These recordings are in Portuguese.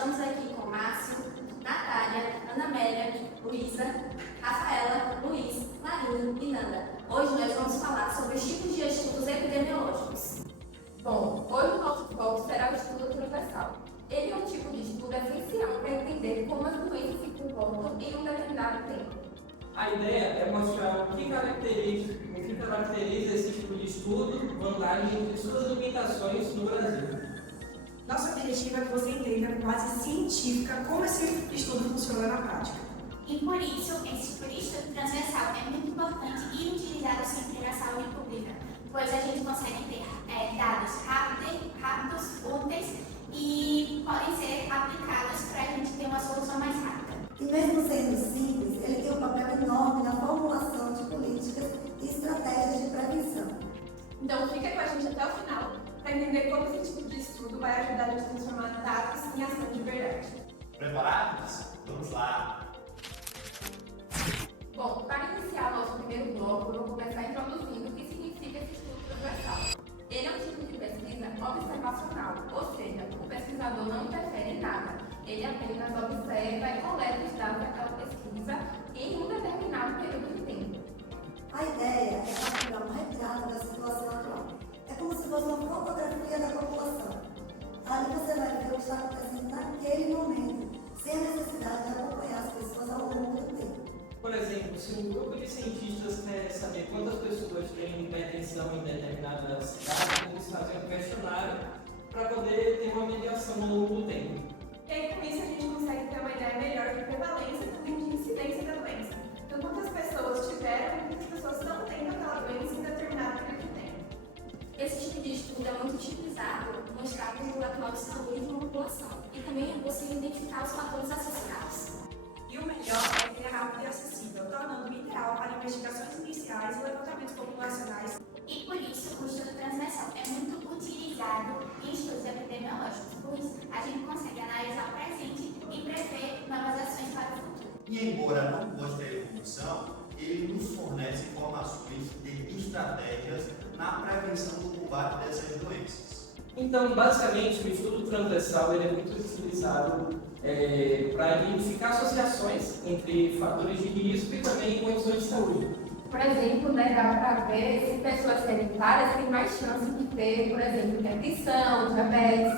estamos aqui com Márcio, Natália, Ana Amélia, Luísa, Rafaela, Luiz, Marina e Nanda. Hoje nós vamos falar sobre os tipos de estudos epidemiológicos. Bom, hoje o nosso foco será o estudo transversal. Ele é um tipo de estudo essencial para entender como as doenças se comportam em um determinado tempo. A ideia é mostrar o que caracteriza esse tipo de estudo, vantagens e suas limitações no Brasil. Nosso objetivo é que você entenda com base científica como esse estudo funciona na prática. E por isso, esse tipo de estudo transversal é muito importante e utilizado sempre na saúde pública, pois a gente consegue ter dados rápidos, úteis e podem ser aplicados para a gente ter uma solução mais rápida. E mesmo sendo simples, ele tem um papel enorme na formulação de políticas e estratégias de prevenção. Então fica com a gente até o final para entender como esse tipo de estudo vai ajudar a gente a transformar dados em ação de verdade. Preparados? Vamos lá! Bom, para iniciar nosso primeiro bloco, eu vou começar introduzindo o que significa esse estudo transversal. Ele é um tipo de pesquisa observacional, ou seja, o pesquisador não interfere em nada. Ele apenas observa e coleta os dados daquela pesquisa em um determinado período de tempo. A ideia é capturar um retrato da situação atual. É como se fosse uma fotografia da população. Ali você vai ver o que está acontecendo naquele momento, sem a necessidade de acompanhar as pessoas ao longo do tempo. Por exemplo, se um grupo de cientistas quer saber quantas pessoas têm hipertensão em determinada cidade, eles fazem um questionário para poder ter uma mediação ao longo do tempo. E aí, com isso, a gente consegue ter uma ideia melhor de prevalência e também de incidência da doença. Então, quantas pessoas tiveram e quantas pessoas estão tendo aquela doença em determinado período de tempo. Esse tipo de estudo é muito utilizado no estado atual de saúde de uma população e também é possível identificar os fatores associados. E o melhor é que ele é rápido e acessível, tornando ideal para investigações iniciais e levantamentos populacionais. E por isso, o estudo transversal é muito utilizado em estudos epidemiológicos, pois a gente consegue analisar o presente e prever novas ações para o futuro. E embora não mostre a evolução, ele nos fornece informações de estratégias na prevenção do combate dessas doenças. Então, basicamente, o estudo transversal ele é muito utilizado para identificar associações entre fatores de risco e também condições de saúde. Por exemplo, dá para ver se pessoas sedentárias têm mais chance de ter, por exemplo, hipertensão, diabetes.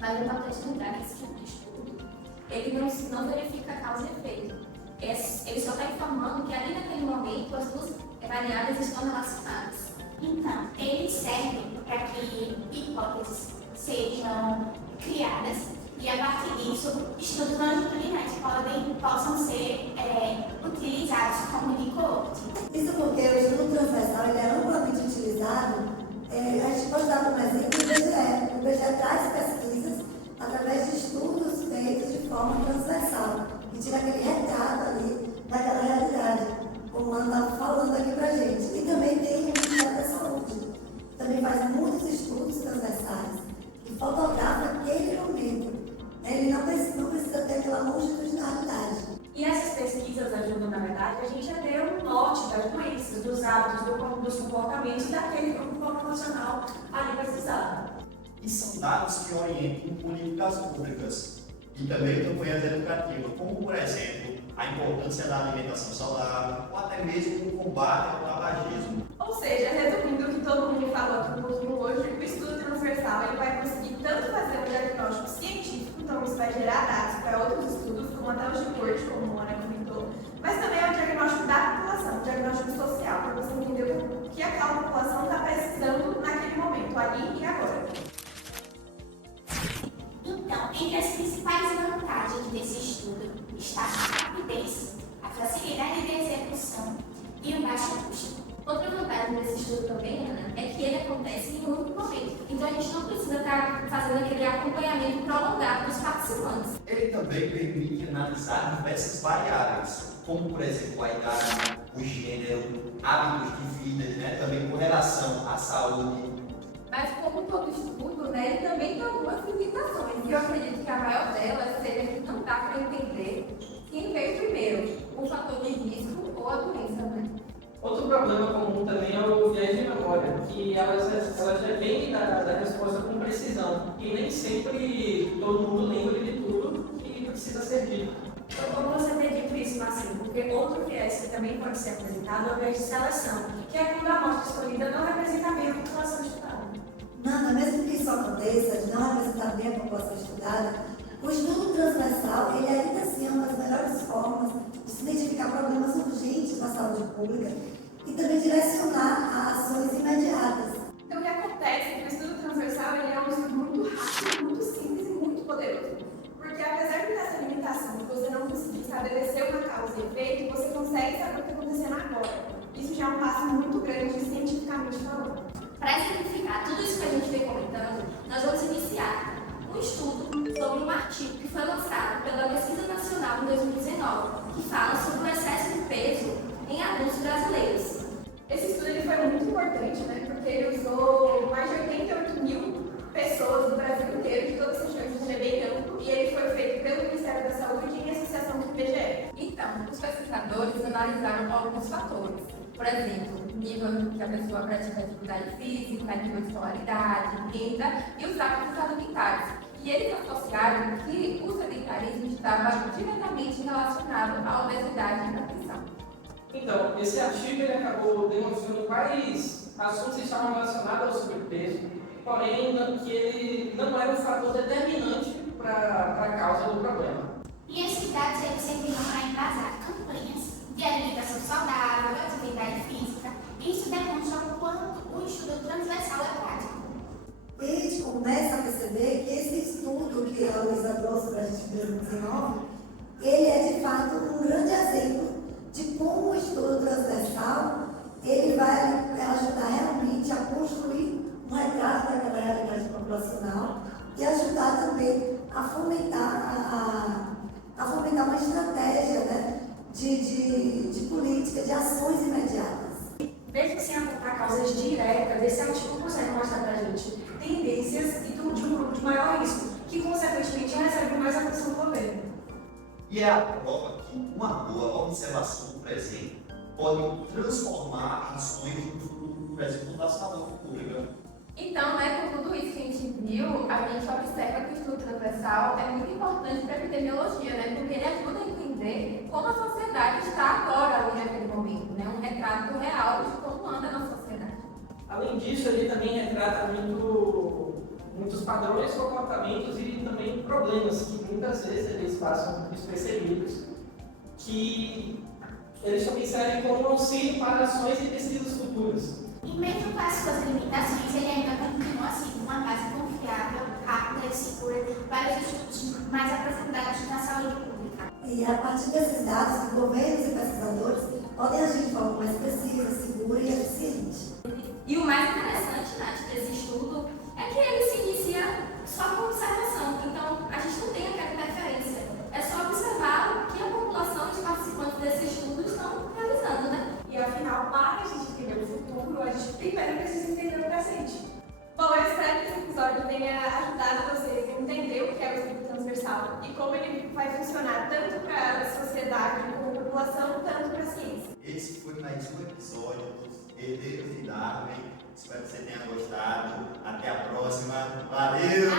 Mas é importante lembrar que esse tipo de estudo, ele não verifica causa e efeito. Ele só está informando que ali naquele momento as duas variáveis estão relacionadas. Então, ele serve para que hipóteses sejam criadas e a partir disso, estudos longitudinais possam ser utilizados como de coorte. Isso porque o estudo transversal ele é amplamente utilizado. A gente pode dar como exemplo o IBGE. O IBGE traz pesquisas através de estudos feitos de forma transversal e tira aquele retrato ali daquela realidade, como Ana estava falando aqui pra gente. E também tem o Ministério da Saúde. Também faz muitos estudos transversais e fotografa aquele momento. Ele não precisa ter aquela longitudinalidade. E essas pesquisas ajudam, na verdade, a gente a ter um norte das doenças, dos hábitos, dos comportamentos daquele grupo populacional ali pesquisado. E são dados que orientam políticas públicas e também campanhas educativas, como, por exemplo, a importância da alimentação saudável ou até mesmo o combate ao tabagismo. Ou seja, resumindo o que todo mundo falou aqui um pouquinho hoje, o estudo transversal ele vai conseguir tanto fazer um diagnóstico científico, então isso vai gerar dados para outros estudos, como até os de corte, como a Ana comentou, mas também é o diagnóstico da população, o diagnóstico social, para você entender o que aquela população está precisando naquele momento, ali e agora. Então, entre as principais vantagens desse estudo está a rapidez, a facilidade de execução e o baixo custo. Outra vantagem desse estudo também, Ana, é que ele acontece em um único momento. Então a gente não precisa estar fazendo aquele acompanhamento prolongado dos participantes. Ele também permite analisar diversas variáveis, como, por exemplo, a idade, o gênero, hábitos de vida, né? Também com relação à saúde. Mas como todo estudo, né, ele também tem algumas limitações. E eu acredito que a maior delas seja que não dá para entender quem veio primeiro, o fator de risco ou a doença, né? Outro problema comum também é o viés de memória, que elas já vêm da resposta com precisão, e nem sempre todo mundo lembra de tudo precisa ser dito. Então, como você ter dito isso, Marcinho, porque outro viés que também pode ser apresentado é o viés de seleção, que é quando a amostra escolhida não representa bem a população estudada. Nada, mesmo que isso aconteça, de não representar bem a população estudada, o estudo transversal, ele ainda assim é uma das melhores formas de se identificar problemas urgentes na saúde pública e também direcionar a ações imediatas. Então, o que acontece é que o estudo transversal ele é um estudo muito rápido, muito simples e muito poderoso. Porque apesar dessa limitação de você não conseguir estabelecer uma causa e efeito, você consegue saber o que está acontecendo agora. Isso já é um passo muito grande cientificamente falando. Para exemplificar tudo isso que a gente vem comentando, nós vamos iniciar um estudo sobre um artigo que foi lançado pela Pesquisa Nacional em 2019, que fala sobre o excesso de peso em adultos brasileiros. Esse estudo ele foi muito importante, né? Porque ele usou mais de 88 mil pessoas do Brasil inteiro, de todas as regiões, ele é bem amplo, e ele foi feito pelo Ministério da Saúde em associação com o IBGE. Então, os pesquisadores analisaram alguns fatores. Por exemplo, o nível que a pessoa pratica atividade física, nível de escolaridade, renda e os hábitos alimentares. E eles associaram que o sedentarismo estava diretamente relacionado à obesidade e à nutrição. Então, esse artigo ele acabou demonstrando quais assuntos estavam relacionados ao sobrepeso, porém que ele não era um fator determinante para a causa do problema. E esses dados eles serviram para embasar campanhas de alimentação saudável, atividade física. Isso demonstra o quanto o estudo transversal é prático. E a gente começa a perceber que esse estudo que a Luísa trouxe para a gente em 2019, ele é de fato um grande exemplo de como o estudo transversal ele vai ajudar realmente a construir um retrato daquela realidade populacional e ajudar também a fomentar, a fomentar uma estratégia, né, de política, de ações imediatas. Mesmo sem apontar causas diretas, esse artigo consegue mostrar para a gente tendências de um grupo de maior risco, que consequentemente recebe mais atenção do governo. E é a prova que uma boa observação do presente pode transformar ações no futuro, por exemplo, da saúde pública. Então, né, com tudo isso que a gente viu, a gente observa que o estudo transversal é muito importante para a epidemiologia, né, porque ele ajuda a entender como a sociedade está agora, ali naquele momento, né, um retrato real de como anda a nossa sociedade. Além disso, ele também retrata muitos padrões, comportamentos e também problemas que muitas vezes eles passam despercebidos, que eles também servem como auxílio para ações e pesquisas futuras. E mesmo com as suas limitações, ele ainda continua sendo uma base confiável, rápida e segura para os estudos mais aprofundados na saúde pública. E a partir desses dados, governos e pesquisadores podem agir de forma mais precisa, segura e eficiente. E o mais interessante, Nath, desse estudo é que ele se inicia só com observação. Então, a gente não tem aquela interferência. É só observar o que a população e os participantes desse estudo estão realizando, né? E afinal, para a gente entender o futuro, a gente primeiro precisa entender o presente. Bom, eu espero que esse episódio tenha ajudado vocês a entender o que é o estudo transversal e como ele vai funcionar tanto para a sociedade como para a população, tanto para a ciência. Esse foi mais um episódio dos Herdeiros de Darwin. Espero que você tenha gostado. Até a próxima. Valeu!